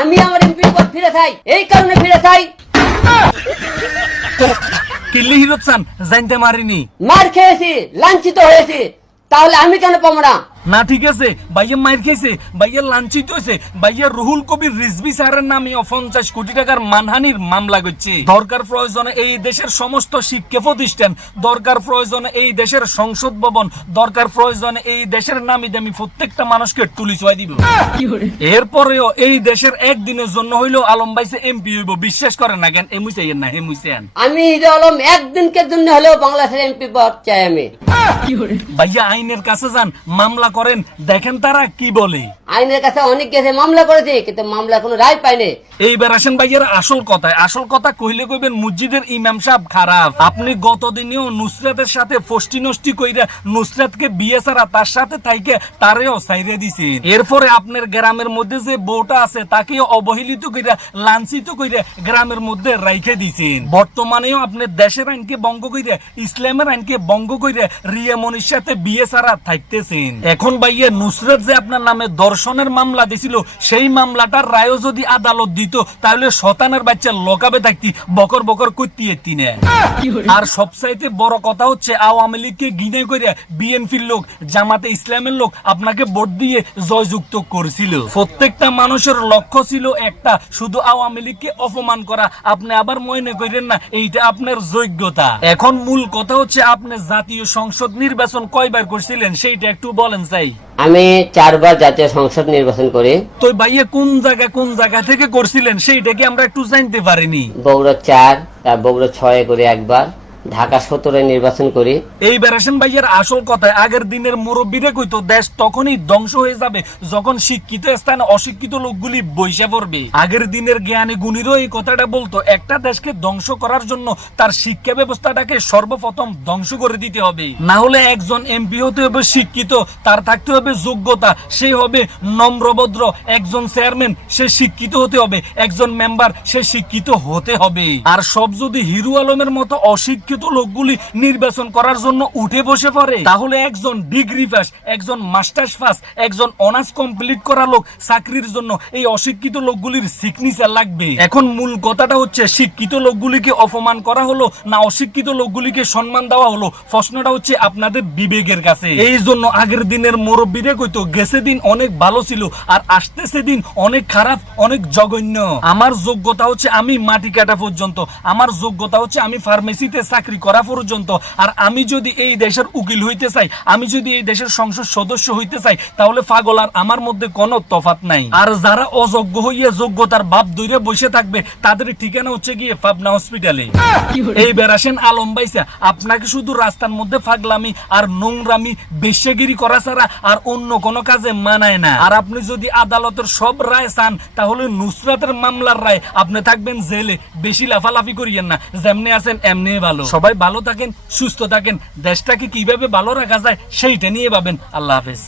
আমি আমার এমপি পদ ফিরে চাই, এই কারণে ফিরে চাই। কিল্লি হিরত চান জানতে মারিনি, মার খেয়েছি, লাঞ্ছিত হয়েছি, তাহলে আমি কেন পাবো না? না ঠিক আছে, ভাইয়া মার খেয়েছে, ভাইয়া লাঞ্ছিত হয়েছে, ভাইয়া রুহুল কবির রিজভী স্যারের নামে 50 কোটি টাকার মানহানির মামলা করছে। দরকার প্রয়োজনে এই দেশের সমস্ত শিক্ষা প্রতিষ্ঠান, দরকার প্রয়োজনে এই দেশের সংসদ ভবন, দরকার প্রয়োজনে এই দেশের নামি দামি প্রত্যেকটা মানুষকে তুলি ছয় দিব। এরপরেও এই দেশের একদিনের জন্য হইলেও আলম ভাইসে এমপি হইব, বিশ্বাস করেন না কেন? এমুই চাইয়েন না, এমুই চাইয়েন। আমি হিরো আলম একদিনকের জন্য হলেও বাংলাদেশের এমপি পদ চাই আমি। ভাইয়া আইনের কাছে যান, মামলা করেন, দেখেন তারা কি বলে। আইনের কাছে অনেক গেছে, মামলা করেছি, কিন্তু মামলা কোনো রায় পাইনি। এইবার আসেন ভাইয়ের আসল কথায়। আসল কথা কইলে কইবেন মসজিদের ইমাম সাহেব খারাপ। আপনি গতদিনেও নুসরাতের সাথে ফষ্টি নষ্টি কইরা নুসরাতকে বিয়ে ছাড়া তার সাথে থাইকে তারেও সাইরে দিছেন। এরপরে আপনার গ্রামের মধ্যে যে বউটা আছে তাকেও অবহেলিত কইরা লাঞ্ছিত কইরা গ্রামের মধ্যে রাইখে দিছেন। বর্তমানেও আপনি দেশের আইনকে ভঙ্গ কইরা ইসলামের আইনকে ভঙ্গ কইরা রিয়া মনির সাথে বিয়ে ছাড়া থাকতেছেন। এখন ভাইয়া নুসরাত যে আপনার নামে দর্শনের মামলা দিছিল, সেই মামলাটার রায়ও যদি আদালত দিত তাহলে শতানের বাচ্চা লকাবে থাকতি, বকর বকর করতে এতি না। আর সবচাইতে বড় কথা হচ্ছে আওয়ামী লীগকে গিনে করে বিএনপির লোক, জামাতে ইসলামের লোক আপনাকে ভোট দিয়ে জয়যুক্ত করেছিল। প্রত্যেকটা মানুষের লক্ষ্য ছিল একটা, শুধু আওয়ামী লীগকে অপমান করা। আপনি আবার মনে করেন না এইটা আপনার যোগ্যতা। এখন মূল কথা হচ্ছে আপনি জাতীয় সংসদ নির্বাচন কয়বার করছিলেন সেইটা একটু বলেন চাই। আমি 4 বার জাতীয় সংসদ নির্বাচন করি। তো ভাইয়া কোন জায়গা থেকে করছিলেন সেইটা কি আমরা একটু জানতে পারিনি? বগুড়া 4, বগুড়া 6 করে একবার, ঢাকা 17 নির্বাচন করি। এই বেরাসেন ভাইয়ের আসল কথা, আগের দিনের মুরব্বীরা কইতো দেশ তখনই ধ্বংস হয়ে যাবে যখন শিক্ষিত স্থানে অশিক্ষিত লোকগুলি বৈশা পড়বে। আগের দিনের জ্ঞানী গুণীরও এই কথাটা বলতো, একটা দেশকে ধ্বংস করার জন্য তার শিক্ষা ব্যবস্থাটাকে সর্বপ্রথম ধ্বংস করে দিতে হবে। না হলে একজন এমপি হতে হবে শিক্ষিত, তার থাকতে হবে যোগ্যতা, সে হবে নম্রভদ্র। একজন চেয়ারম্যান সে শিক্ষিত হতে হবে, একজন মেম্বার সে শিক্ষিত হতে হবে। আর সব যদি হিরো আলমের মতো অশিক্ষিত লোকগুলি নির্বাচন করার জন্য উঠে বসে পড়ে, তাহলে একজন ডিগ্রি পাস, একজন মাস্টার্স পাস, একজন অনার্স কমপ্লিট করা লোক চাকরির জন্য এই অশিক্ষিত লোকগুলির সিগনেচার লাগবে। এখন মূল কথাটা হচ্ছে শিক্ষিত লোকগুলিকে অপমান করা হলো না অশিক্ষিত লোকগুলিকে সম্মান দেওয়া হলো, প্রশ্নটা হচ্ছে আপনাদের বিবেকের কাছে। এই জন্য আগের দিনের মুরব্বীরা কইতো গেছে দিন অনেক ভালো ছিল আর আসতেছে দিন অনেক খারাপ, অনেক জঘন্য। আমার যোগ্যতা হচ্ছে আমি মাটি কাটা পর্যন্ত, আমার যোগ্যতা হচ্ছে আমি ফার্মেসিতে চাকরি করা পর্যন্ত। আর আমি যদি এই দেশের উকিল হইতে চাই, আমি যদি এই দেশের সংসদ সদস্য হইতে চাই, তাহলে পাগল আর আমার মধ্যে কোনো তফাৎ নাই। আর যারা অযোগ্য হইয়া যোগ্যতার ভাব ধরে বসে থাকবে তাদের ঠিকানা হচ্ছে গিয়ে পাবনা হসপিটালে। এই বেরাসেন আলম ভাইসা, আপনাকে শুধু রাস্তার মধ্যে পাগলামি আর নোংরামি বেশ্যাগিরি করা ছাড়া আর অন্য কোনো কাজে মানায় না। আর আপনি যদি আদালতের সব রায় চান, তাহলে নুসরাতের মামলার রায় আপনি থাকবেন জেলে। বেশি লাফালাফি করিয়েন না, যেমনি আছেন এমনি ভালো। সবাই ভালো থাকেন, সুস্থ থাকেন, দেশটাকে কিভাবে ভালো রাখা যায় সেইটা নিয়ে ভাবেন। আল্লাহ হাফেজ।